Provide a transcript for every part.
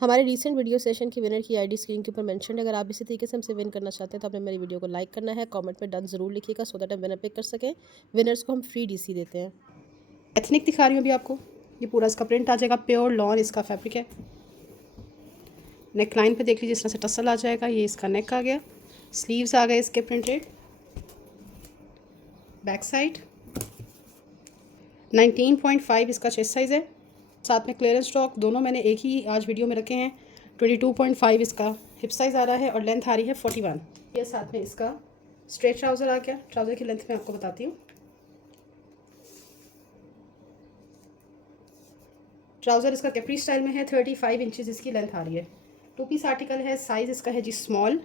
हमारे recent video session की winner की आईडी स्क्रीन के ऊपर मेंशन है। अगर आप इसी तरीके से हमसे विन करना चाहते हैं तो आपने मेरी वीडियो को लाइक करना है, कमेंट में डन ज़रूर लिखिएगा सो दैट हम विनर पिक कर सकें। विनर्स को हम फ्री डीसी देते हैं। एथनिक दिखा रही हूँ अभी आपको। ये पूरा इसका प्रिंट आ जाएगा, प्योर लॉन इसका फैब्रिक है। नेक लाइन पर देख लीजिए, इस तरह से टसल आ जाएगा। ये इसका नेक आ गया, स्लीव्स आ गए इसके प्रिंटेड। बैक साइड 19.5 इसका चेस्ट साइज़ है। साथ में क्लियरेंस स्टॉक दोनों मैंने एक ही आज वीडियो में रखे हैं। 22.5 इसका हिप साइज़ आ रहा है और लेंथ आ रही है 41। ये साथ में इसका स्ट्रेट ट्राउज़र आ गया। ट्राउज़र की लेंथ मैं आपको बताती हूँ। ट्राउज़र इसका कैप्री स्टाइल में है। 35 इंचज़ इसकी लेंथ आ रही है। 2 पीस आर्टिकल है। साइज़ इसका है जी small.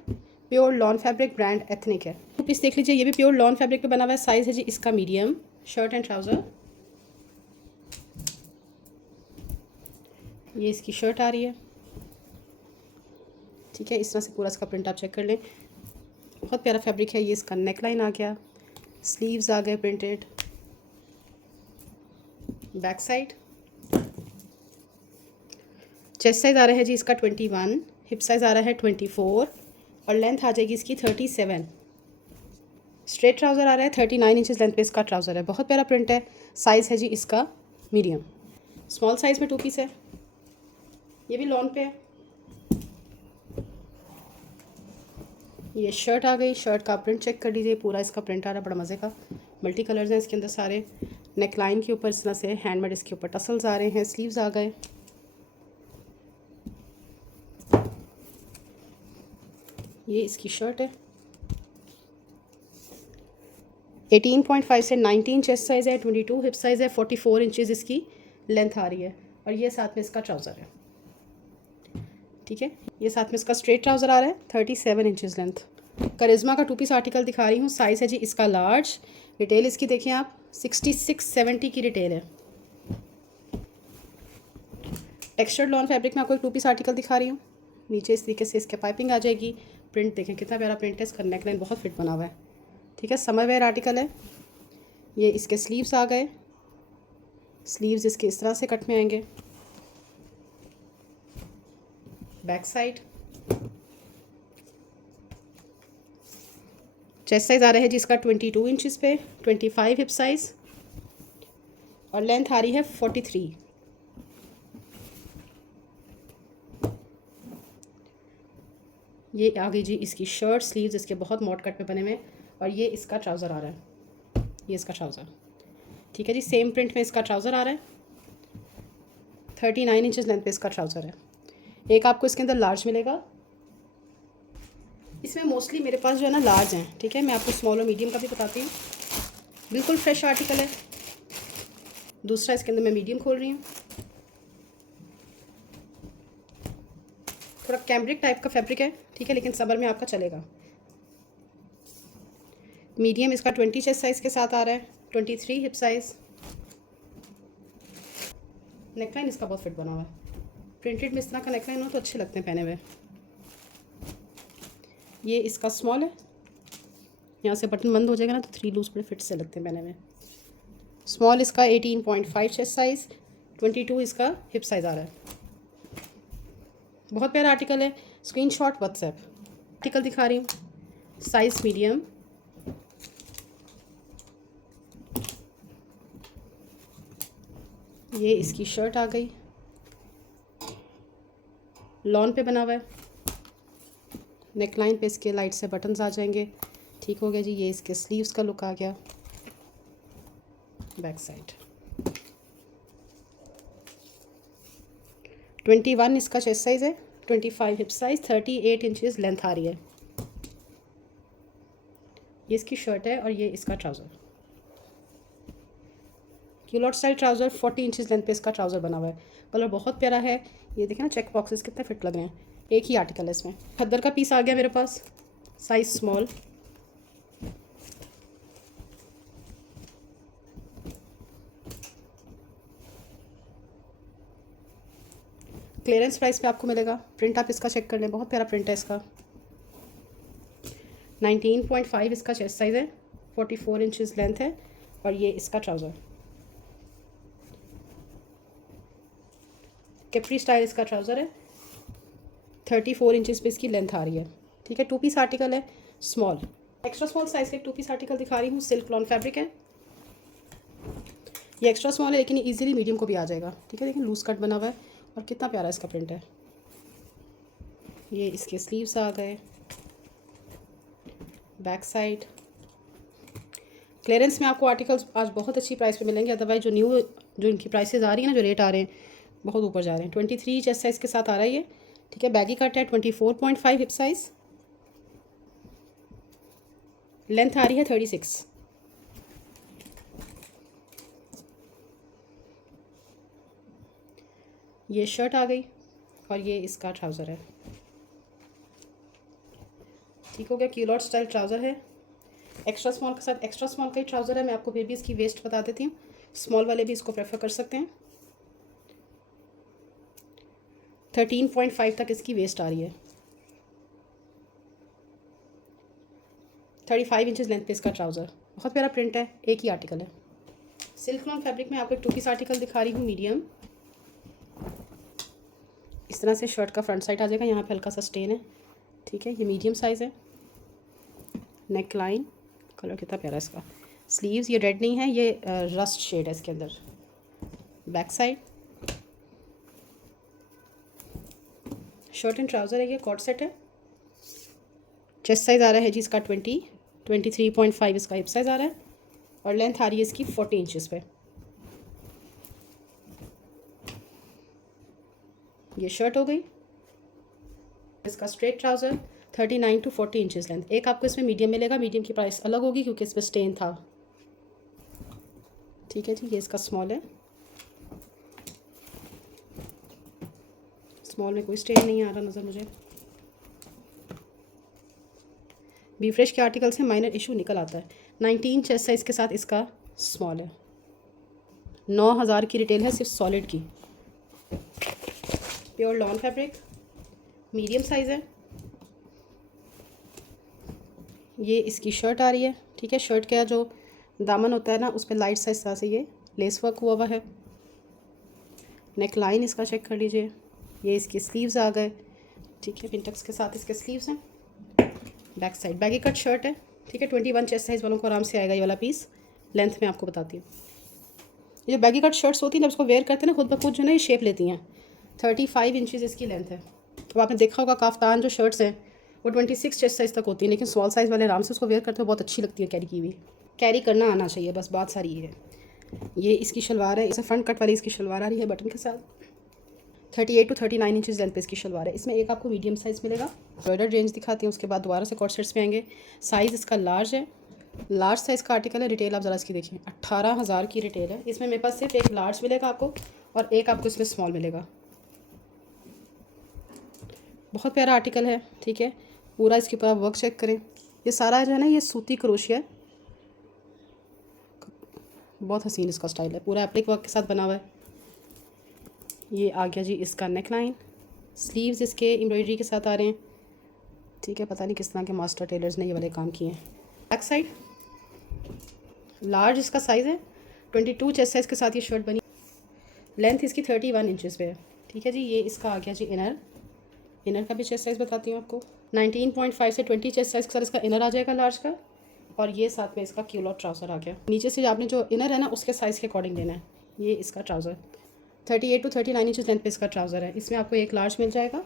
Pure lawn fabric, brand ethnic है। 2 पीस देख लीजिए, ये भी प्योर लॉन फैब्रिक पे बना हुआ है। साइज़ है जी इसका मीडियम। शर्ट एंड ट्राउज़र, ये इसकी शर्ट आ रही है। ठीक है, इस तरह से पूरा इसका प्रिंट आप चेक कर लें। बहुत प्यारा फैब्रिक है। ये इसका नेक लाइन आ गया, स्लीव्स आ गए printed. Back side chest size आ रहा है जी इसका 21, हिप साइज़ आ रहा है 24 और लेंथ आ जाएगी इसकी 37। स्ट्रेट ट्राउज़र आ रहा है। 39 इंचज़ लेंथ पे इसका ट्राउज़र है। बहुत प्यारा प्रिंट है। साइज़ है जी इसका मीडियम। स्मॉल साइज़ में 2 पीस है। ये भी लॉन पे है। ये शर्ट आ गई। शर्ट का प्रिंट चेक कर लीजिए, पूरा इसका प्रिंट आ रहा है, बड़ा मज़े का। मल्टी कलर्स हैं इसके अंदर सारे। नेक लाइन के ऊपर इस तरह से हैंडमेड इसके ऊपर टसल्स आ रहे हैं। स्लीव्स आ गए। ये इसकी शर्ट है। 18.5 से 19 चेस्ट साइज़ है। 22 हिप साइज़ है। 44 इंचज़ इसकी लेंथ आ रही है और ये साथ में इसका ट्राउज़र है। ठीक है, ये साथ में इसका स्ट्रेट ट्राउज़र आ रहा है। 37 इंचज़ लेंथ। करिश्मा का 2 पीस आर्टिकल दिखा रही हूँ। साइज़ है जी इसका लार्ज। रिटेल इसकी देखिए आप 66-70 की रिटेल है। टेक्सचर्ड लॉन फैब्रिक में आपको एक 2 पीस आर्टिकल दिखा रही हूँ। नीचे इस तरीके से इसके पाइपिंग आ जाएगी। प्रिंट देखें कितना प्यारा प्रिंट है। इसका नेक लाइन बहुत फिट बना हुआ है। ठीक है, समर वेयर आर्टिकल है। ये इसके स्लीव्स आ गए। स्लीव्स इसके इस तरह से कट में आएंगे। बैक साइड चेस्ट साइज़ आ रहा है जी इसका 22 इंचज़ पे। 25 हिप साइज़ और लेंथ आ रही है 43। ये आ गई जी इसकी शर्ट। स्लीव्स इसके बहुत मॉड कट में बने हुए और ये इसका ट्राउज़र आ रहा है। ये इसका ट्राउज़र। ठीक है जी, सेम प्रिंट में इसका ट्राउज़र आ रहा है। 39 इंचज़ लेंथ पे इसका ट्राउज़र है। एक आपको इसके अंदर लार्ज मिलेगा। इसमें मोस्टली मेरे पास जो है ना लार्ज हैं। ठीक है, मैं आपको स्मॉल और मीडियम का भी बताती हूँ। बिल्कुल फ्रेश आर्टिकल है। दूसरा इसके अंदर मैं मीडियम खोल रही हूँ। थोड़ा कैम्ब्रिक टाइप का फैब्रिक है। ठीक है, लेकिन समर में आपका चलेगा। मीडियम इसका 20 चेस्ट साइज़ के साथ आ रहा है। 23 हिप साइज़। नेकलाइन इसका बहुत फिट बना हुआ है। प्रिंटेड में इस तरह का नेकलाइन हो तो अच्छे लगते हैं पहने हुए। ये इसका स्मॉल है। यहाँ से बटन बंद हो जाएगा ना तो 3 लूज बड़े फिट से लगते हैं पहने हुए। स्मॉल इसका 18.5 चेस्ट साइज़। 22 इसका हिप साइज़ आ रहा है। बहुत प्यारा आर्टिकल है। Screenshot WhatsApp. आर्टिकल दिखा रही हूँ। Size medium. ये इसकी शर्ट आ गई। लॉन पे बना हुआ है। नेक लाइन पे इसके लाइट से बटन्स आ जाएंगे। ठीक हो गया जी। ये इसके स्लीव्स का लुक आ गया। बैक साइड 21 इसका चेस्ट साइज़ है। 25 हिप साइज़। 38 इंचज़ लेंथ आ रही है। ये इसकी शर्ट है और ये इसका trouser. Culotte style trouser. 40 inches length पे इसका ट्राउज़र बना हुआ है। कलर बहुत प्यारा है। ये देखें ना, चेक बॉक्सेस कितने फिट लग रहे हैं। एक ही आर्टिकल है इसमें। खद्दर का पीस आ गया मेरे पास। Size small. क्लियरेंस प्राइस पे आपको मिलेगा। प्रिंट आप इसका चेक कर लें, बहुत प्यारा प्रिंट है इसका। 19.5 इसका चेस्ट साइज़ है। 44 इंचज़ लेंथ है और ये इसका ट्राउज़र। कैप्री स्टाइल इसका ट्राउज़र है। 34 इंचज़ पे इसकी लेंथ आ रही है। ठीक है, 2 पीस आर्टिकल है, स्मॉल। एक्स्ट्रा स्मॉल साइज़ का एक 2 पीस आर्टिकल दिखा रही हूँ, सिल्क लॉन फैब्रिक है। ये एक्स्ट्रा स्मॉल है लेकिन ये ईजिली मीडियम को भी आ जाएगा। ठीक है, लेकिन लूज कट बना हुआ है और कितना प्यारा इसका प्रिंट है। ये इसके स्लीव्स आ गए, बैक साइड। क्लियरेंस में आपको आर्टिकल्स आज बहुत अच्छी प्राइस पे मिलेंगे, अदरवाइज जो इनकी प्राइसेस आ रही है ना, जो रेट आ रहे हैं बहुत ऊपर जा रहे हैं। 23 चेस्ट साइज़ के साथ आ रहा है ये। ठीक है, बैगी कट है, 24.5 हिप साइज़, लेंथ आ रही है 36। ये शर्ट आ गई और ये इसका ट्राउज़र है। ठीक हो गया, क्यूलॉट स्टाइल ट्राउज़र है, एक्स्ट्रा स्मॉल के साथ। एक्स्ट्रा स्मॉल का ही ट्राउज़र है। मैं आपको फिर भी इसकी वेस्ट बता देती हूँ, स्मॉल वाले भी इसको प्रेफर कर सकते हैं। 13.5 तक इसकी वेस्ट आ रही है। 35 इंचज़ लेंथ पे इसका ट्राउज़र। बहुत प्यारा प्रिंट है, एक ही आर्टिकल है। सिल्क लॉन फैब्रिक में आपको एक 2 पीस आर्टिकल दिखा रही हूँ, मीडियम। इस तरह से शर्ट का फ्रंट साइड आ जाएगा, यहाँ पे हल्का सा स्टेन है। ठीक है, ये मीडियम साइज़ है। नेक लाइन, कलर कितना प्यारा है इसका। स्लीव्स ये रेड नहीं है, ये रस्ट शेड है इसके अंदर। Back side, shirt and trouser है, ये कॉट सेट है। चेस्ट साइज़ आ रहा है जी इसका 23.5 इसका हिप साइज़ आ रहा है और लेंथ आ रही है इसकी 40 इंचज़ पे। ये शर्ट हो गई। इसका straight trouser 39 to 40 inches length. एक आपको इसमें मीडियम मिलेगा, मीडियम की प्राइस अलग होगी क्योंकि इसमें स्टेन था। ठीक है जी, ये इसका स्मॉल है। स्मॉल में कोई स्टेन नहीं आ रहा नज़र मुझे। बी फ्रेश के आर्टिकल से माइनर इशू निकल आता है। 19 चेस्ट साइज़ के साथ इसका स्मॉल है। 9,000 की रिटेल है सिर्फ सॉलिड की। Pure lawn fabric, medium size है। ये इसकी शर्ट आ रही है। ठीक है, शर्ट का जो दामन होता है ना, उस पर लाइट साइज तरह से ये लेस वर्क हुआ हुआ है। नेक लाइन इसका चेक कर लीजिए। ये इसकी स्लीव्स आ गए। ठीक है, पिंटक्स के साथ इसके स्लीव्स हैं। Back side baggy cut shirt है। ठीक है, 21 चेस्ट साइज़ वालों को आराम से आएगा ये वाला पीस। लेंथ में आपको बताती हूँ। ये जो बैगी कट शर्ट्स होती हैं, जब उसको वेयर करते हैं ना, खुद ब खुद जो ना ये शेप लेती हैं। 35 इंचज़ इसकी लेंथ है। तो आपने देखा होगा काफ्तान जो शर्ट्स हैं वो 26 चेस्ट साइज़ तक होती है, लेकिन स्मॉल साइज़ वाले आराम से उसको वेयर करते हो, बहुत अच्छी लगती है कैरी की हुई। कैरी करना आना चाहिए बस, बात सारी ये है। ये इसकी शलवार है, इसे फ्रंट कट वाली इसकी शलवार आ रही है बटन के साथ। 38 टू 39 इंचज़ लेंथ पे इसकी शलवार है। इसमें एक आपको मीडियम साइज़ मिलेगा। एम्ब्रॉयडर्ड रेंज दिखाती हूँ, उसके बाद दोबारा से कॉट सेट्स में आएंगे। साइज़ इसका लार्ज है, लार्ज साइज़ का आर्टिकल है। रिटेल आप ज़रा इसकी देखिए, 18,000 की रिटेल है। इसमें मेरे पास सिर्फ एक लार्ज मिलेगा आपको और एक आपको इसमें स्मॉल मिलेगा। बहुत प्यारा आर्टिकल है। ठीक है, पूरा इसके ऊपर आप वर्क चेक करें। ये सारा जो है ना, ये सूती क्रोशिया है, बहुत हसीन इसका स्टाइल है, पूरा एप्लिक वर्क के साथ बना हुआ है। ये आ गया जी इसका नेक लाइन। स्लीव्स इसके एम्ब्रॉयडरी के साथ आ रहे हैं। ठीक है, पता नहीं किस तरह के मास्टर टेलर्स ने ये वाले काम किए हैं। बैक साइड लार्ज इसका साइज़ है। 22 चेस्ट साइज़ के साथ ये शर्ट बनी। लेंथ इसकी 31 इंचज़ पे है। ठीक है जी, ये इसका आ गया जी इनर। इनर का भी चेस्ट साइज़ बताती हूँ आपको। 19.5 से 20 चेस्ट साइज़ के साथ इसका इनर आ जाएगा लार्ज का, और ये साथ में इसका क्यूलॉट ट्राउज़र आ गया। नीचे से आपने जो इनर है ना, उसके साइज़ के अकॉर्डिंग लेना है। ये इसका ट्राउज़र 38 टू 39 इंचज़ लेंथ पे इसका ट्राउज़र है। इसमें आपको एक लार्ज मिल जाएगा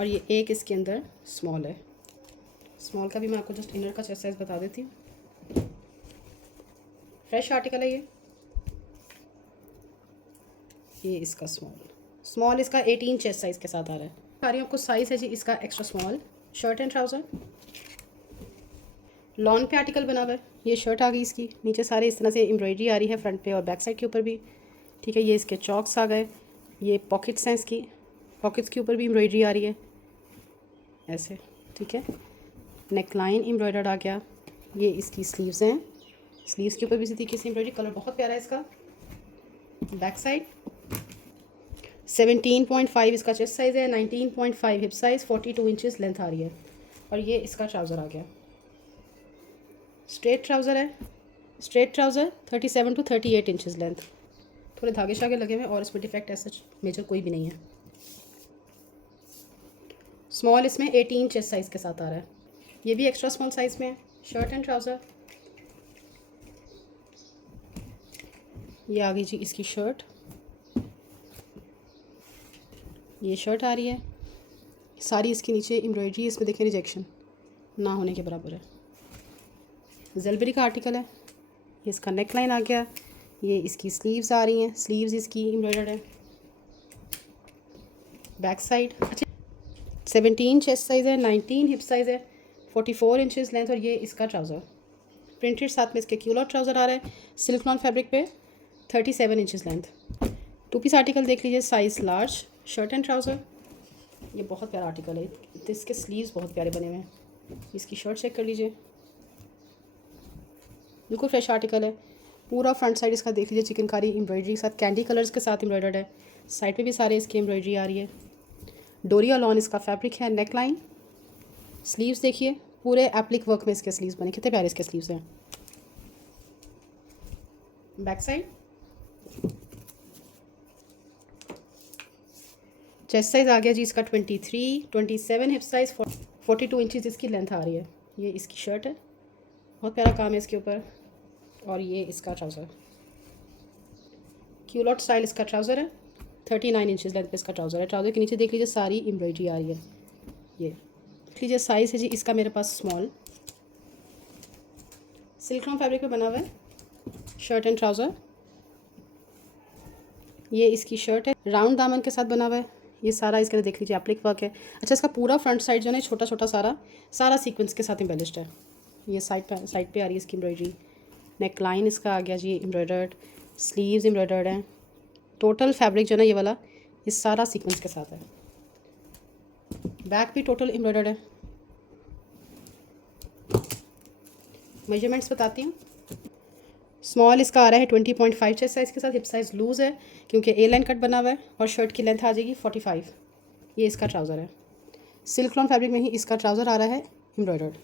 और ये एक इसके अंदर स्मॉल है। स्मॉल का भी मैं आपको जस्ट इनर का चेस्ट साइज़ बता देती हूँ। फ्रेश आर्टिकल है ये इसका स्मॉल इसका 18 चेस्ट साइज़ के साथ आ रहा है। सारी आपको साइज़ है जी इसका extra small. Shirt and trouser lawn पे आर्टिकल बना हुआ है। ये शर्ट आ गई इसकी, नीचे सारे इस तरह से एम्ब्रॉयडरी आ रही है फ्रंट पे और बैक साइड के ऊपर भी। ठीक है, ये इसके चॉक्स आ गए। ये पॉकेट्स हैं इसकी, पॉकेट्स के ऊपर भी एम्ब्रॉयडरी आ रही है ऐसे। ठीक है, नेक लाइन एम्ब्रॉयडर्ड आ गया। ये इसकी स्लीव्स हैं, स्लीव्स के ऊपर भी इसी तरीके से एम्ब्रॉयडरी। कलर बहुत प्यारा है इसका। बैक साइड 17.5 इसका चेस्ट साइज़ है, 19.5 हिप साइज़, 42 इंचज़ लेंथ आ रही है। और ये इसका ट्राउज़र आ गया। स्ट्रेट ट्राउज़र है। Straight trouser 37 to 38 inches length. थोड़े धागे शागे लगे हुए और इसमें डिफेक्ट ऐसा मेजर कोई भी नहीं है। स्मॉल इसमें 18 चेस्ट साइज़ के साथ आ रहा है। ये भी एक्स्ट्रा स्मॉल साइज़ में है। शर्ट एंड ट्राउज़र, ये आ गई जी इसकी शर्ट। ये शर्ट आ रही है, सारी इसके नीचे एम्ब्रॉयडरी, इसमें देखें रिजेक्शन ना होने के बराबर है। ज़लबरी का आर्टिकल है। ये इसका नेक लाइन आ गया। ये इसकी स्लीव्स आ रही हैं, स्लीव्स इसकी एम्ब्रॉयडर्ड है। बैक साइड 17 चेस्ट साइज़ है, 19 हिप साइज़ है, 44 इंचेस लेंथ, और ये इसका ट्राउज़र प्रिंटेड, साथ में इसके क्यूलॉट ट्राउज़र आ रहा है सिल्क लॉन फैब्रिक पे, 37 inches length. Two piece article देख लीजिए, size large, shirt and trouser. ये बहुत प्यारा आर्टिकल है, तो इसके स्लीव्स बहुत प्यारे बने हुए हैं। इसकी शर्ट चेक कर लीजिए, बिल्कुल फ्रेश आर्टिकल है। पूरा फ्रंट साइड इसका देख लीजिए, चिकनकारी एम्ब्रॉयडरी के साथ, कैंडी कलर्स के साथ एम्ब्रॉयडर्ड है। साइड पे भी सारे इसकी एम्ब्रॉयडरी आ रही है। डोरिया लॉन इसका फैब्रिक है। नेक लाइन, स्लीव्स देखिए पूरे एप्लिक वर्क में इसके स्लीव्स बने, कितने प्यारे इसके स्लीव्स हैं। बैक साइड चेस्ट साइज़ आ गया जी इसका 23, 27 हिप साइज़, 42 इंचज़ इसकी लेंथ आ रही है। ये इसकी शर्ट है, बहुत प्यारा काम है इसके ऊपर। और ये इसका ट्राउज़र, क्यूलॉट स्टाइल इसका ट्राउज़र है, 39 इंचज़ लेंथ पे इसका ट्राउज़र है। ट्राउज़र के नीचे देख लीजिए सारी एम्ब्रॉयडरी आ रही है। ये देख लीजिए साइज़ है जी इसका मेरे पास स्मॉल, सिल्क लॉन फैब्रिक पे बना हुआ है। शर्ट एंड ट्राउज़र, ये इसकी शर्ट है, राउंड दामन के साथ बना हुआ है। ये सारा इसके अंदर देख लीजिए एप्लिक वर्क है। अच्छा, इसका पूरा फ्रंट साइड जो है छोटा छोटा सारा सीक्वेंस के साथ एम्बेलिश्ड है। ये साइड पे आ रही है इसकी एम्ब्रॉयडरी। नेक लाइन इसका आ गया जी एम्ब्रॉयडर्ड, स्लीव्स एम्ब्रॉयडर्ड हैं। टोटल फैब्रिक जो है ना ये वाला, ये सारा सीक्वेंस के साथ है। बैक भी टोटल एम्ब्रॉयडर्ड है। मेजरमेंट्स बताती हूँ। स्मॉल इसका आ रहा है 20.5 चेस्ट साइज़ के साथ, हिप साइज़ लूज़ है क्योंकि ए लाइन कट बना हुआ है, और शर्ट की लेंथ आ जाएगी 45। ये इसका ट्राउज़र है, सिल्क लॉन फैब्रिक में ही इसका ट्राउज़र आ रहा है एम्ब्रॉयडर्ड।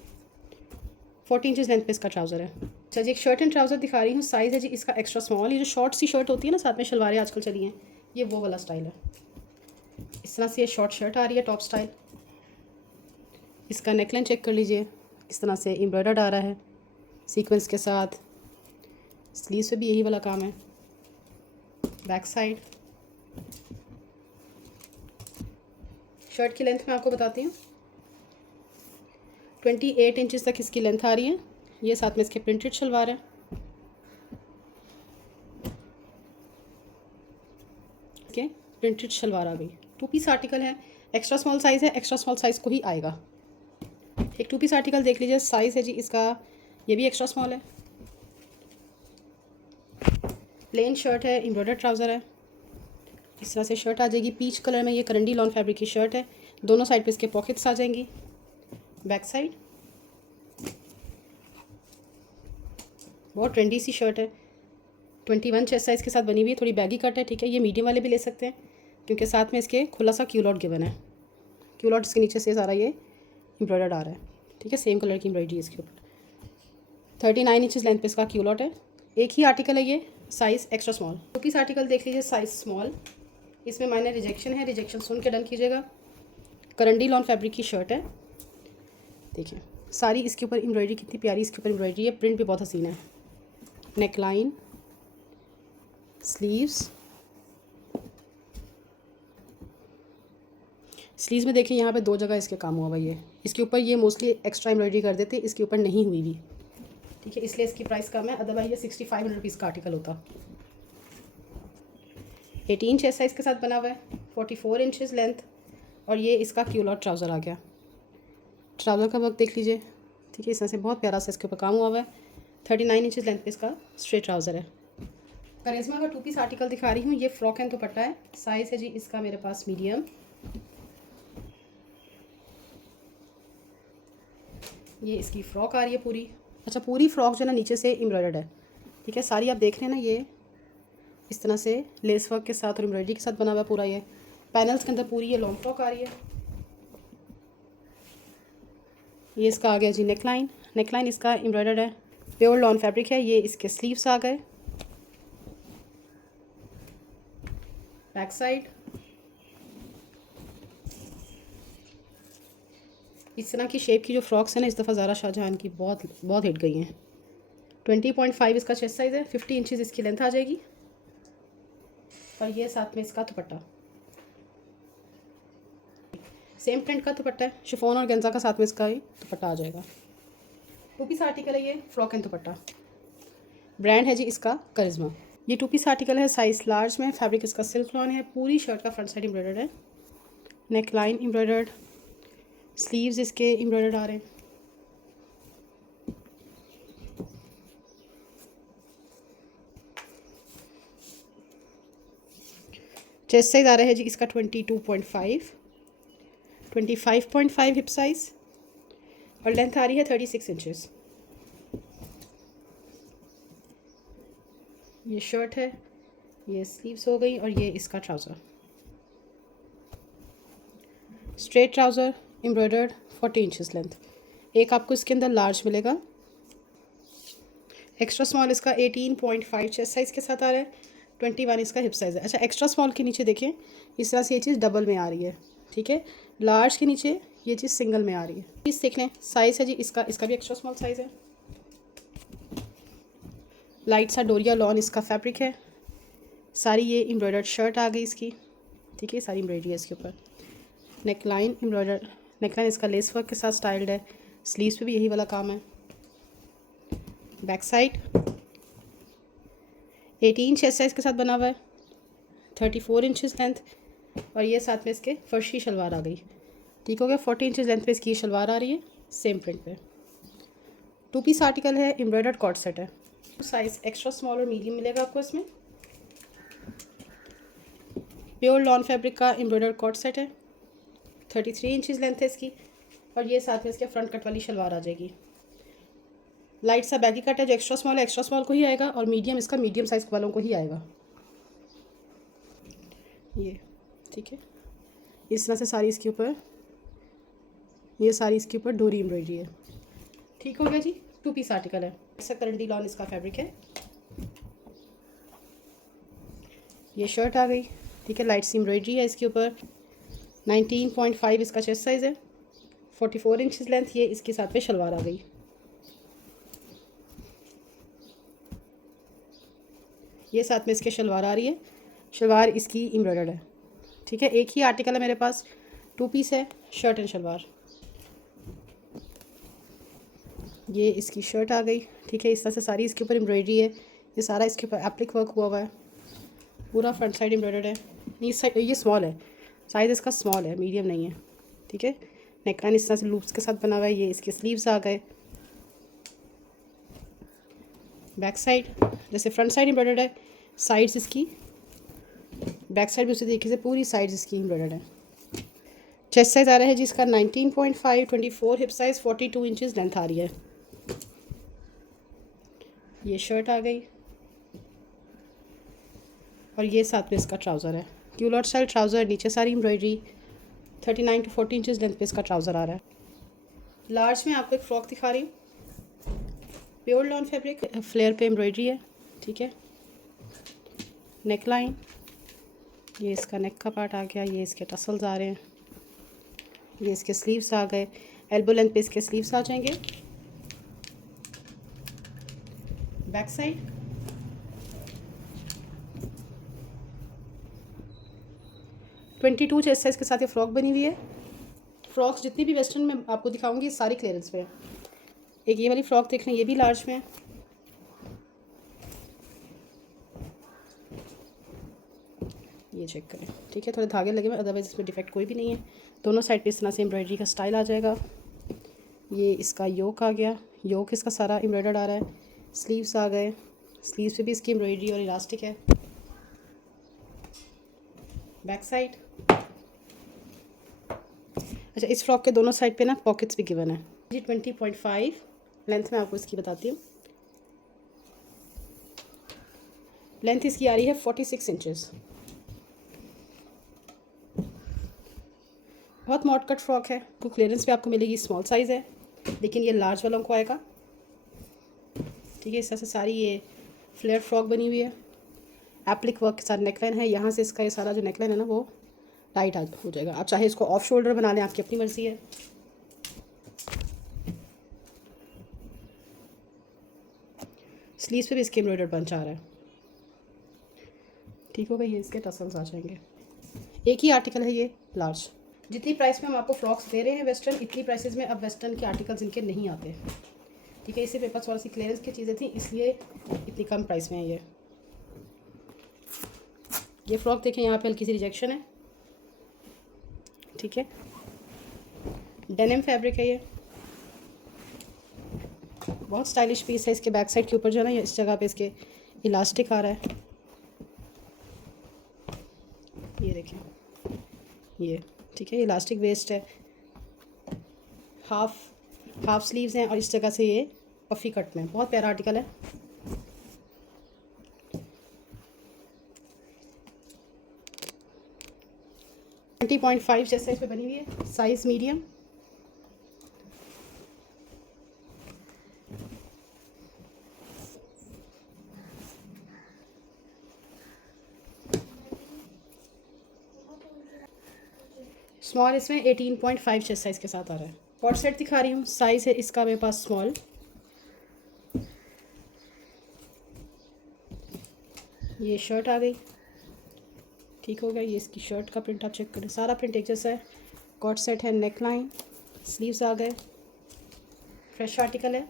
40 इंचज़ लेंथ पे इसका ट्राउज़र है। अच्छा जी, एक शर्ट एंड ट्राउज़र दिखा रही हूँ। साइज़ है जी इसका एक्स्ट्रा स्मॉल। ये जो शॉर्ट सी शर्ट होती है ना, साथ में शलवारें आजकल चली हैं, ये वो वाला स्टाइल है। इस तरह से ये शॉर्ट शर्ट आ रही है, टॉप स्टाइल। इसका नेकलाइन चेक कर लीजिए, इस तरह से एम्ब्रॉयडर्ड आ रहा है सीक्वेंस के साथ। स्लीव्स पे भी यही वाला काम है। बैक साइड शर्ट की लेंथ मैं आपको बताती हूँ, 28 इंचज़ तक इसकी लेंथ आ रही है। ये साथ में इसके प्रिंटेड शलवार है। ओके, प्रिंटेड शलवार आ गई। टू पीस आर्टिकल है, एक्स्ट्रा स्मॉल साइज़ है, एक्स्ट्रा स्मॉल साइज़ को ही आएगा। एक टू पीस आर्टिकल देख लीजिए, साइज़ है जी इसका, ये भी एक्स्ट्रा स्मॉल है। प्लेन शर्ट है, एम्ब्रॉयडर्ड ट्राउज़र है। इस तरह से शर्ट आ जाएगी, पीच कलर में। ये करंडी लॉन फैब्रिक की शर्ट है, दोनों साइड पे इसके पॉकेट्स आ जाएंगी। बैक साइड बहुत ट्रेंडी सी शर्ट है, 21 चेस्ट साइज़ के साथ बनी हुई है, थोड़ी बैगी कट है, ठीक है। ये मीडियम वाले भी ले सकते हैं क्योंकि साथ में इसके खुला सा क्यूलॉट गिवन है। क्यूलॉट इसके नीचे से सारा ये एम्ब्रॉयडर्ड आ रहा है, ठीक है। सेम कलर की एम्ब्रॉयडरी है इसके ऊपर। 39 इंचज़ लेंथ पे इसका क्यूलॉट है। एक ही आर्टिकल है ये, size extra small. Two piece article देख लीजिए, साइज़ स्मॉल। इसमें माइनर रिजेक्शन है, रिजेक्शन सुन के डन कीजिएगा। करंडी लॉन फैब्रिक की शर्ट है, देखिए सारी इसके ऊपर एम्ब्रॉयडरी कितनी प्यारी इसके ऊपर एम्ब्रॉयडरी है। प्रिंट भी बहुत हसीन है। नेक लाइन, स्लीव्स में देखें यहाँ पे दो जगह इसके काम हुआ हुआ। ये इसके ऊपर ये मोस्टली एक्स्ट्रा एम्ब्रॉयडरी कर देते, इसके ऊपर नहीं हुई भी, ठीक है, इसलिए इसकी प्राइस कम है। अदरवाइज ये 6500 रुपीज़ का आर्टिकल होता। 18 चेस्ट साइज़ के साथ बना हुआ है, 44 इंचज़ लेंथ, और ये इसका क्यूलॉट ट्राउज़र आ गया। ट्राउज़र का वर्क देख लीजिए, ठीक है, इस तरह से बहुत प्यारा सा इसके ऊपर काम हुआ हुआ है। 39 इंचज़ लेंथ पे इसका स्ट्रेट ट्राउज़र है। करिश्मा का टू पीस आर्टिकल दिखा रही हूँ। ये फ्रॉक एंड दुपट्टा है, साइज़ है जी इसका मेरे पास मीडियम। ये इसकी फ़्रॉक आ रही है पूरी। अच्छा, पूरी फ्रॉक जो है ना नीचे से एम्ब्रॉयडर्ड है, ठीक है। सारी आप देख रहे हैं ना, ये इस तरह से लेस वर्क के साथ और एम्ब्रॉयडरी के साथ बना हुआ है पूरा। ये पैनल्स के अंदर पूरी ये लॉन्ग फ्रॉक आ रही है। ये इसका आ गया जी नेकलाइन। नेकलाइन इसका एम्ब्रॉयडर्ड है, प्योर लॉन फैब्रिक है। ये इसके स्लीव्स आ गए। बैक साइड इस तरह की शेप की जो फ्रॉक्स हैं ना, इस दफ़ा ज़ारा शाहजहान की बहुत बहुत हिट गई हैं। 20.5 इसका चेस्ट साइज़ है, 50 इंचज़ इसकी लेंथ आ जाएगी। और ये साथ में इसका दुपट्टा, सेम प्रिंट का दुपट्टा है, शिफॉन और गेंजा का साथ में इसका ही दुपट्टा आ जाएगा। 2 पीस आर्टिकल है ये, फ्रॉक एंड दुपट्टा। ब्रांड है जी इसका करिश्मा। ये 2 पीस आर्टिकल है, साइज़ लार्ज में, फैब्रिक इसका सिल्क लॉन है। पूरी शर्ट का फ्रंट साइड एम्ब्रॉयडर्ड है, नेक लाइन एम्ब्रॉयडर्ड, स्लीव्स इसके एम्ब्रॉयडर्ड आ रहे हैं। चेस्ट साइज़ आ रहा है जी इसका 22.5, 25.5 हिप साइज़ और लेंथ आ रही है 36 इंचज़। ये शर्ट है, ये स्लीव्स हो गई और ये इसका trouser, straight trouser embroidered, 40 inches length. एक आपको इसके अंदर लार्ज मिलेगा, एक्स्ट्रा स्मॉल इसका 18.5 चेस्ट साइज़ के साथ आ रहा है, 21 इसका हिप साइज़ है। अच्छा, एक्स्ट्रा स्मॉल के नीचे देखें इस तरह से ये चीज़ डबल में आ रही है, ठीक है। लार्ज के नीचे ये चीज़ सिंगल में आ रही है। चीज़ देख लें, साइज़ है जी इसका भी एक्स्ट्रा स्मॉल साइज़ है। लाइट सा डोरिया लॉन इसका फैब्रिक है। सारी ये एम्ब्रॉयडर्ड शर्ट आ गई इसकी, ठीक है, सारी एम्ब्रॉयडरी है इसके ऊपर। Neck line embroider, neck line इसका लेस वर्क के साथ स्टाइल्ड है, स्लीव्स पे भी यही वाला काम है। बैक साइड 18 चेस्ट साइज़ के साथ बना हुआ है, 34 इंचज़ लेंथ और ये साथ में इसके फर्शी शलवार आ गई, ठीक हो गया। 40 इंचज़ लेंथ पे इसकी शलवार आ रही है, सेम प्रिंट पे। 2 पीस आर्टिकल है, एम्ब्रॉयडर्ड कॉर्ड सेट है। साइज़ एक्स्ट्रा स्मॉल और मीडियम मिलेगा आपको इसमें। प्योर लॉन फैब्रिक का एम्ब्रॉयडर्ड कॉर्ड सेट है, 33 इंचज़ लेंथ है इसकी और ये साथ में इसके फ्रंट कट वाली शलवार आ जाएगी। लाइट सा बैगी कट है, जो एक्स्ट्रा स्मॉल है एक्स्ट्रा स्मॉल को ही आएगा और मीडियम इसका मीडियम साइज़ वालों को ही आएगा, ये ठीक है। इस तरह से सारी इसके ऊपर, ये सारी इसके ऊपर डोरी एम्ब्रॉयडरी है, ठीक हो गया जी। 2 पीस आर्टिकल है, ऐसा करंडी लॉन इसका फैब्रिक है। ये शर्ट आ गई, ठीक है, लाइट सी एम्ब्रॉयडरी है इसके ऊपर। 19.5 इसका चेस्ट साइज़ है, 44 इंचज़ लेंथ, ये इसके साथ में शलवार आ गई। ये साथ में इसके शलवार आ रही है, शलवार इसकी एम्ब्रॉयडर्ड है, ठीक है। एक ही आर्टिकल है मेरे पास, 2 पीस है, शर्ट एंड शलवार। ये इसकी शर्ट आ गई, ठीक है। इस तरह से सारी इसके ऊपर एम्ब्रॉयडरी है, ये सारा इसके ऊपर एप्लिक वर्क हुआ हुआ है, पूरा फ्रंट साइड एम्ब्रॉयडर्ड है। ये स्मॉल है, साइज़ इसका स्मॉल है, मीडियम नहीं है, ठीक है। नेकलाइन इस तरह से लूप्स के साथ बना हुआ है। ये इसके स्लीव्स आ गए। बैक साइड जैसे फ्रंट साइड एम्ब्रॉयडर्ड है, साइड्स इसकी, बैक साइड भी उसी तरीके से पूरी साइड्स इसकी एम्ब्रॉयडर्ड है। चेस्ट साइज़ आ रहा है जिसका 19.5, 24 हिप साइज़, 42 इंचज़ लेंथ आ रही है। ये शर्ट आ गई और ये साथ में इसका ट्राउज़र है, क्यूलॉट स्टाइल ट्राउज़र, नीचे सारी एम्ब्रॉयडरी। 39 to 40 इंचज़ लेंथ पे इसका ट्राउज़र आ रहा है। लार्ज में आपको एक फ़्रॉक दिखा रही हूँ, प्योर लॉन फैब्रिक, फ्लेयर पे एम्ब्रॉयडरी है, ठीक है। नेक लाइन, ये इसका नेक का पार्ट आ गया, ये इसके टसल्स आ रहे हैं, ये इसके स्लीव्स आ गए, एल्बो लेंथ पे इसके स्लीव्स आ जाएंगे। Back side twenty 22 chest size के साथ ये फ्रॉक बनी हुई है। फ्रॉक्स जितनी भी वेस्टर्न में आपको दिखाऊंगी सारी क्लियरेंस पे है। एक ये वाली फ़्रॉक देख लें, ये भी लार्ज में है। ये चेक करें, ठीक है, थोड़े धागे लगे हुए, अदरवाइज़ इसमें डिफेक्ट कोई भी नहीं है। दोनों साइड पे इस तरह से एम्ब्रॉयडरी का स्टाइल आ जाएगा। ये इसका योक आ गया, योक इसका सारा एम्ब्रॉयडर्ड आ रहा है। स्लीव्स आ गए, स्लीव्स पे भी इसकी एम्ब्रॉयडरी और इलास्टिक है। बैक साइड, अच्छा, इस फ्रॉक के दोनों साइड पे ना पॉकेट्स भी गिवन है जी। 20.5 लेंथ में आपको इसकी बताती हूँ। लेंथ इसकी आ रही है 46 इंचज़। बहुत मॉड कट फ्रॉक है, तो क्लियरेंस पे आपको मिलेगी, स्मॉल साइज़ है, लेकिन ये लार्ज वालों को आएगा, ठीक है। इस तरह से सारी ये फ्लेयर फ्रॉक बनी हुई है, एप्लिक वर्क के साथ नेकलाइन है। यहाँ से इसका ये सारा जो नेकलाइन है ना वो टाइट हो जाएगा। आप चाहे इसको ऑफ शोल्डर बना लें, आपकी अपनी मर्ज़ी है। स्लीव्स पे भी इसके एम्ब्रॉयडर्ड बंच आ रहा है। ठीक हो गया, ये इसके टसल्स आ जाएंगे। एक ही आर्टिकल है ये लार्ज। जितनी प्राइस में हम आपको फ्रॉक्स दे रहे हैं वेस्टर्न, इतनी प्राइसेस में अब वेस्टर्न के आर्टिकल्स इनके नहीं आते। ठीक है, इससे मेरे पास थोड़ा सी क्लियरेंस की चीज़ें थी, इसलिए इतनी कम प्राइस में है ये फ्रॉक देखें, यहाँ पे हल्की सी रिजेक्शन है। ठीक है, डेनिम फैब्रिक है ये, बहुत स्टाइलिश पीस है। इसके बैक साइड के ऊपर जो है ना, इस जगह पे इसके इलास्टिक आ रहा है। ये देखें, ये ठीक है, इलास्टिक वेस्ट है, हाफ स्लीव्स हैं और इस जगह से ये पफी कट में, बहुत प्यारा आर्टिकल है। $20.5 जैसा इस पर बनी हुई है, साइज मीडियम। स्मॉल इसमें 18.5 चेस्ट साइज़ के साथ आ रहा है। कॉट सेट दिखा रही हूँ, साइज़ है इसका मेरे पास स्मॉल। ये शर्ट आ गई। ठीक हो गया, ये इसकी शर्ट का प्रिंट आप चेक करें, सारा प्रिंट एक जैसा है। कॉट सेट है, नेक लाइन, स्लीव्स आ गए, फ्रेश आर्टिकल है।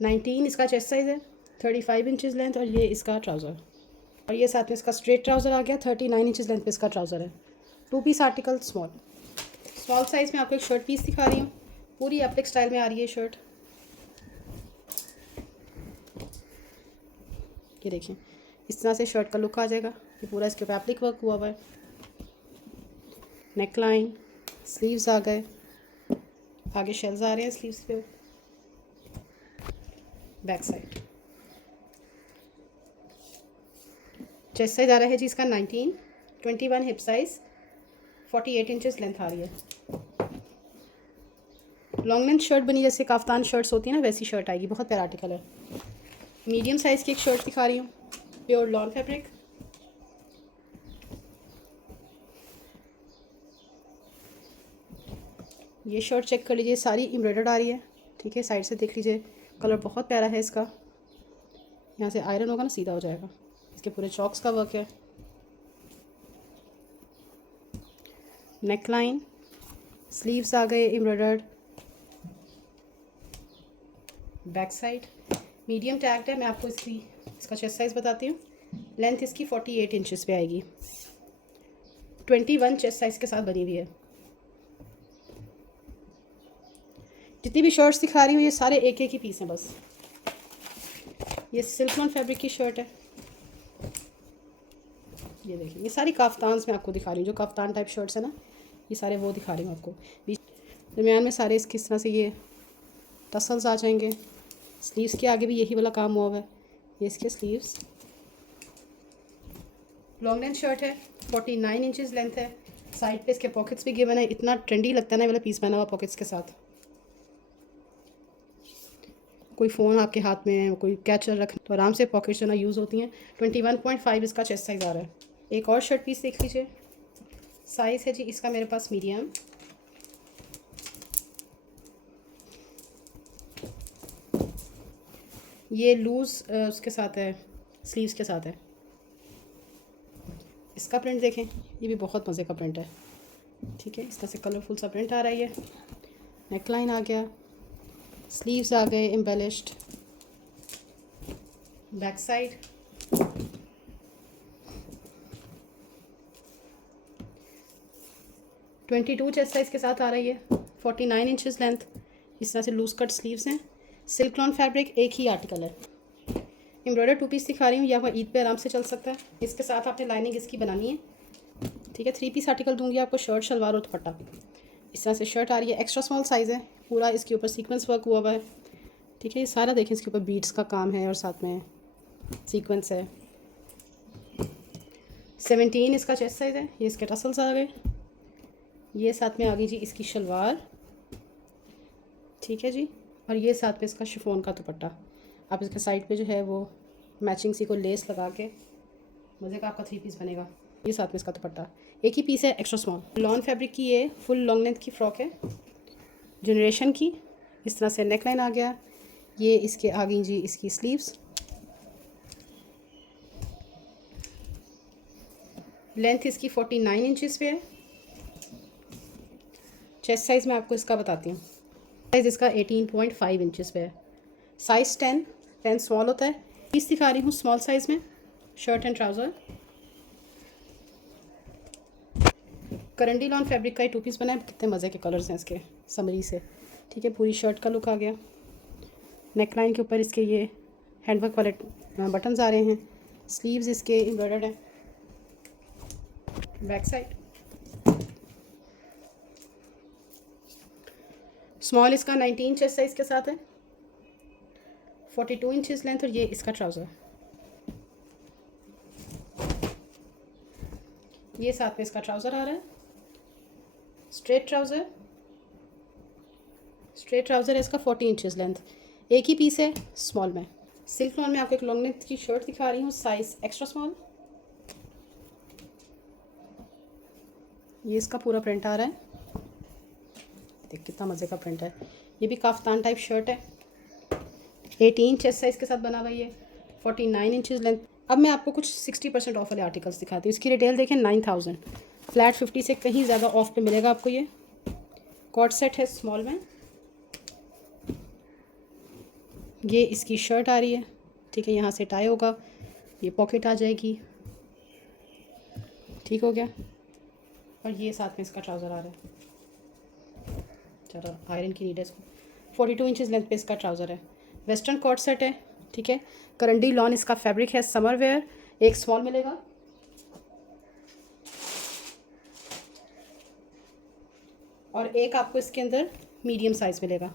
19 इसका चेस्ट साइज़ है, 35 इंचज़ लेंथ, और ये इसका ट्राउज़र, और ये साथ में इसका स्ट्रेट ट्राउज़र आ गया। 39 इंचज़ लेंथ पे इसका ट्राउज़र है। 2 पीस आर्टिकल स्मॉल साइज़ में आपको एक शर्ट पीस दिखा रही हूँ, पूरी एप्लिक स्टाइल में आ रही है शर्ट। ये देखिए, इस तरह से शर्ट का लुक आ जाएगा। ये पूरा इसके ऊपर एप्लिक वर्क हुआ हुआ है। नेक लाइन, स्लीव्स आ गए, आगे शेल्स आ रहे हैं स्लीव्स पे। बैक साइड चेस्ट साइज आ रहा है जी इसका 19, 21 हिप साइज, 48 इंचज़ लेंथ आ रही है। लॉन्ग लेंथ शर्ट बनी जैसे काफ्तान शर्ट्स होती है ना, वैसी शर्ट आएगी, बहुत प्यारा आर्टिकल है। मीडियम साइज़ की एक शर्ट दिखा रही हूँ, प्योर लॉन फैब्रिक। ये शर्ट चेक कर लीजिए, सारी एम्ब्रॉयडर्ड आ रही है। ठीक है, साइड से देख लीजिए, कलर बहुत प्यारा है इसका। यहाँ से आयरन होगा ना, सीधा हो जाएगा। इसके पूरे चॉक्स का वर्क है। नेक लाइन, स्लीव्स आ गए embroidered. Back side medium tagged है। मैं आपको इसका चेस्ट साइज़ बताती हूँ। लेंथ इसकी 48 इंचज़ पे आएगी। 21 चेस्ट साइज़ के साथ बनी हुई है। जितनी भी शर्ट्स दिखा रही हूँ ये सारे एक एक ही पीस हैं बस। ये सिल्क लॉन फैब्रिक की शर्ट है। ये देखिए, ये सारी काफ्तान्स में आपको दिखा रही हूँ, जो काफ्तान टाइप शर्ट्स है ना, ये सारे वो दिखा रही हूँ आपको। बीच दरमियान में सारे किस तरह से ये टसल्स आ जाएंगे। स्लीव्स के आगे भी यही वाला काम हुआ हुआ है। ये इसके स्लीव्स। लॉन्ग लेंथ शर्ट है, 49 इंचज़ लेंथ है। साइड पे इसके पॉकेट्स भी गिवन है। इतना ट्रेंडी लगता है ना वाला पीस बना हुआ पॉकेट्स के साथ। कोई फ़ोन आपके हाथ में है, कोई कैचर रख तो आराम से पॉकेट्स जो ना यूज़ होती हैं। 21.5 इसका चेस्ट साइज़ आ रहा है। एक और शर्ट पीस देख लीजिए, साइज़ है जी इसका मेरे पास मीडियम। ये लूज़ उसके साथ है, स्लीव्स के साथ है। इसका प्रिंट देखें, ये भी बहुत मज़े का प्रिंट है। ठीक है, इस तरह से कलरफुल सा प्रिंट आ रहा है। ये नेक लाइन आ गया, स्लीव्स आ गए embellished. Back side (22) chest size के साथ आ रही है। 49 इंचज़ लेंथ। इस तरह से लूज कट स्लीव्स हैं। सिल्क लॉन फैब्रिक, एक ही आर्टिकल है। एम्ब्रॉयडर 2 पीस दिखा रही हूँ, यहाँ पर ईद पे आराम से चल सकता है। इसके साथ आपने लाइनिंग इसकी बनानी है। ठीक है, 3 पीस आर्टिकल दूंगी आपको, शर्ट, शलवार और दुपट्टा। इस तरह से शर्ट आ रही है, एक्स्ट्रा स्मॉल साइज़ है। पूरा इसके ऊपर सीक्वेंस वर्क हुआ हुआ है। ठीक है, ये सारा देखें, इसके ऊपर बीड्स का काम है और साथ में सीक्वेंस है। 17 इसका चेस्ट साइज़ है। ये इसके टसल्स आ गए। ये साथ में आ गई जी इसकी शलवार। ठीक है जी, और ये साथ में इसका शिफॉन का दुपट्टा। आप इसके साइड पे जो है वो मैचिंग सी को लेस लगा के मज़े का आपका 3 पीस बनेगा। ये साथ में इसका दुपट्टा, एक ही पीस है, एक्स्ट्रा स्मॉल। लॉन फैब्रिक की ये फुल लॉन्ग लेंथ की फ़्रॉक है, जनरेशन की। इस तरह से नेक लाइन आ गया। ये इसके आगे जी इसकी स्लीव्स, लेंथ इसकी 49 इंचज़ पे है। चेस्ट साइज़ मैं आपको इसका बताती हूँ। साइज़ इसका 18.5 इंचज़ पे है। साइज़ 10 स्मॉल होता है। पीस दिखा रही हूँ स्मॉल साइज़ में, shirt and trouser. Karandi lawn fabric का ये 2 पीस बना है। कितने मज़े के कलर्स हैं इसके, समरी से। ठीक है, पूरी शर्ट का लुक आ गया। नेक लाइन के ऊपर इसके ये हैंडवर्क वाले बटन्स आ रहे हैं। स्लीव्स इसके एम्ब्रॉयडर्ड हैं। बैक साइड स्मॉल इसका 19 चेस्ट साइज़ के साथ है। 42 इंचज़ लेंथ और ये इसका ट्राउज़र। ये साथ में इसका ट्राउज़र आ रहा है। स्ट्रेट ट्राउज़र है इसका 40 इंचज़ लेंथ। एक ही पीस है स्मॉल में। सिल्क लॉन में आपको एक लॉन्ग लेंथ की शर्ट दिखा रही हूँ, साइज़ एक्स्ट्रा स्मॉल। ये इसका पूरा प्रिंट आ रहा है। देख कितना मज़े का प्रिंट है। ये भी काफ्तान टाइप शर्ट है। 18 चेस्ट साइज़ के साथ बना हुआ ये, 49 इंचज़ लेंथ। अब मैं आपको कुछ 60% ऑफ वाले आर्टिकल्स दिखाती हूँ। इसकी रिटेल देखें 9000, फ्लैट 50 से कहीं ज़्यादा ऑफ पे मिलेगा आपको। ये कॉट सेट है स्मॉल में। ये इसकी शर्ट आ रही है। ठीक है, यहाँ से टाई होगा, ये पॉकेट आ जाएगी। ठीक हो गया। और ये साथ में इसका ट्राउज़र आ रहा है। चलो आयरन की नीड है इसको। 42 इंचज़ लेंथ पे इसका ट्राउज़र है। वेस्टर्न कॉट सेट है। ठीक है, करंडी लॉन इसका फैब्रिक है, समर वेयर। एक स्मॉल मिलेगा और एक आपको इसके अंदर मीडियम साइज़ मिलेगा।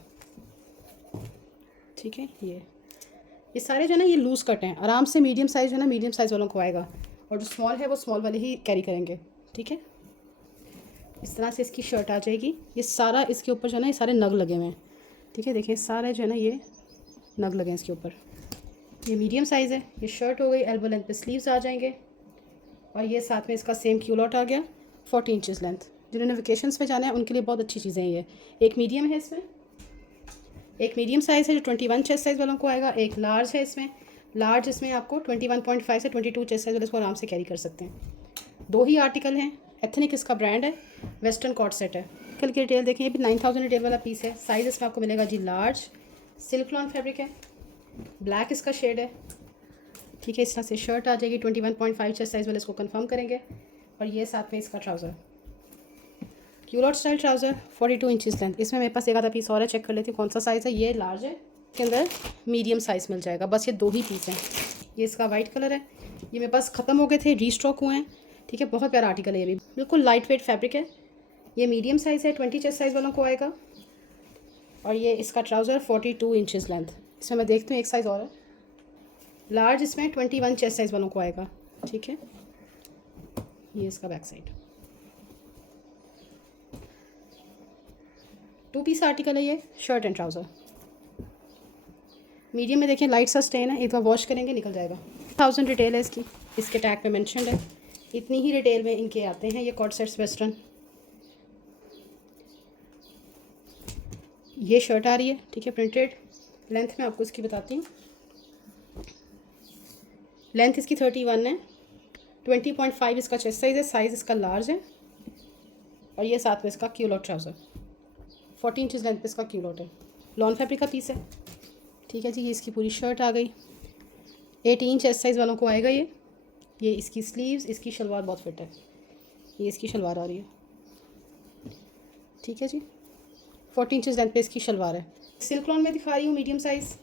ठीक है, ये सारे जो है ना ये लूज़ कट हैं। आराम से मीडियम साइज़ जो है ना मीडियम साइज़ वालों को आएगा, और जो स्मॉल है वो स्मॉल वाले ही कैरी करेंगे। ठीक है, इस तरह से इसकी शर्ट आ जाएगी। ये सारा इसके ऊपर जो है ना ये सारे नग लगे हुए हैं। ठीक है, देखिए सारे जो है ना ये नग लगे हैं इसके ऊपर। ये मीडियम साइज़ है। ये शर्ट हो गई, एल्बो लेंथ पे स्लीव्स आ जाएंगे। और ये साथ में इसका सेम क्यूलॉट आ गया, 40 इंचज़ लेंथ। जिन्होंने वेकेशंस में जाना है उनके लिए बहुत अच्छी चीज़ें हैं ये। एक मीडियम है इसमें, एक मीडियम साइज़ है जो 21 चेस्ट साइज़ वालों को आएगा। एक लार्ज है इसमें। लार्ज इसमें आपको 21.5 से 22 चेस्ट साइज़ वाले इसको आराम से कैरी कर सकते हैं। 2 ही आर्टिकल हैं। एथनिक इसका ब्रांड है। वेस्टर्न कॉट सेट है। कल की रिटेल देखें, ये भी 9000 रिटेल वाला पीस है। साइज़ इसमें आपको मिलेगा जी लार्ज। सिल्क लॉन फैब्रिक है, ब्लैक इसका शेड है। ठीक है, इस तरह से शर्ट आ जाएगी। 21.5 चेस्ट साइज़ वाले इसको कंफर्म करेंगे। और ये साथ में इसका trouser, culotte style trouser, 42 inches length. इसमें मेरे पास एक आधा पीस और है, चेक कर लेती हूँ कौन सा साइज़ है। ये लार्ज है, इसके अंदर मीडियम साइज़ मिल जाएगा। बस ये 2 ही पीस हैं। ये इसका वाइट कलर है। ये मेरे पास ख़त्म हो गए थे, रीस्टॉक हुए हैं। ठीक है, बहुत प्यारा आर्टिकल है। ये भी बिल्कुल लाइट वेट फैब्रिक है। ये मीडियम साइज़ है, 20 चेस्ट साइज़ वालों को आएगा। और ये इसका ट्राउज़र 42 इंचज़ लेंथ। इसमें मैं देखती हूँ एक साइज़ और है, लार्ज। इसमें 21 चेस्ट साइज़ वालों को आएगा। ठीक है, ये इसका बैक साइड। 2 पीस आर्टिकल है ये, शर्ट एंड ट्राउज़र। मीडियम में देखें लाइट सा स्टेन है, एक बार वॉश करेंगे निकल जाएगा। 1000 रिटेल है इसकी, इसके टैग पे मेंशन है। इतनी ही रिटेल में इनके आते हैं ये कॉट सेट्स वेस्टर्न। ये शर्ट आ रही है। ठीक है, प्रिंटेड। लेंथ में आपको इसकी बताती हूँ। लेंथ इसकी 31 है। 20.5 इसका चेस्ट साइज़ है। साइज़ इसका लार्ज है। और ये साथ में इसका क्यूलॉट ट्राउज़र, 40 इंचज़ लेंथ पे इसका क्यूलॉट है। लॉन फैब्रिक का पीस है। ठीक है जी, ये इसकी पूरी शर्ट आ गई। 18 चेस्ट साइज़ वालों को आएगा ये। ये इसकी स्लीव्स, इसकी शलवार बहुत फिट है। ये इसकी शलवार आ रही है। ठीक है जी, 40 इंचज़ लेंथ पे इसकी शलवार है। सिल्क लॉन में दिखा रही हूँ मीडियम साइज़।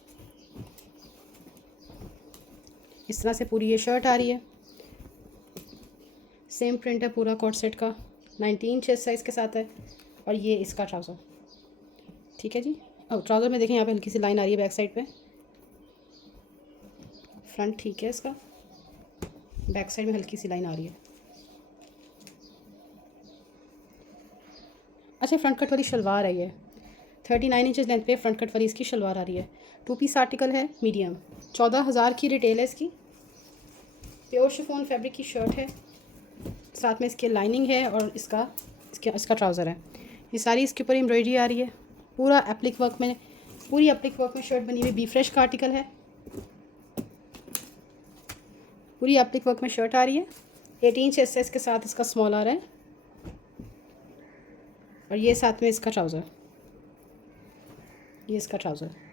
इस तरह से पूरी ये शर्ट आ रही है। सेम प्रिंट है पूरा कॉट सेट का, 19 चेस्ट साइज़ के साथ है। और ये इसका ट्राउज़र। ठीक है जी, और ट्राउज़र में देखें यहाँ पे हल्की सी लाइन आ रही है बैक साइड पे। फ्रंट ठीक है इसका, बैक साइड में हल्की सी लाइन आ रही है। अच्छा, फ्रंट कट वाली शलवार है ये। 39 इंचज़ लेंथ पे फ्रंट कट वाली इसकी शलवार आ रही है। 2 पीस आर्टिकल है, मीडियम। 14000 की रिटेल है इसकी। प्योर शिफॉन फैब्रिक की शर्ट है, साथ में इसके लाइनिंग है और इसका ट्राउज़र है। ये सारी इसके ऊपर एम्ब्रॉयडरी आ रही है। पूरा एप्लिक वर्क में पूरी एप्लिक वर्क में शर्ट बनी हुई बी फ्रेश का आर्टिकल है। पूरी एप्लिक वर्क में शर्ट आ रही है। 18 इंच एस के साथ इसका स्मॉल आ रहा है और ये साथ में इसका ट्राउज़र, ये इसका ट्राउज़र।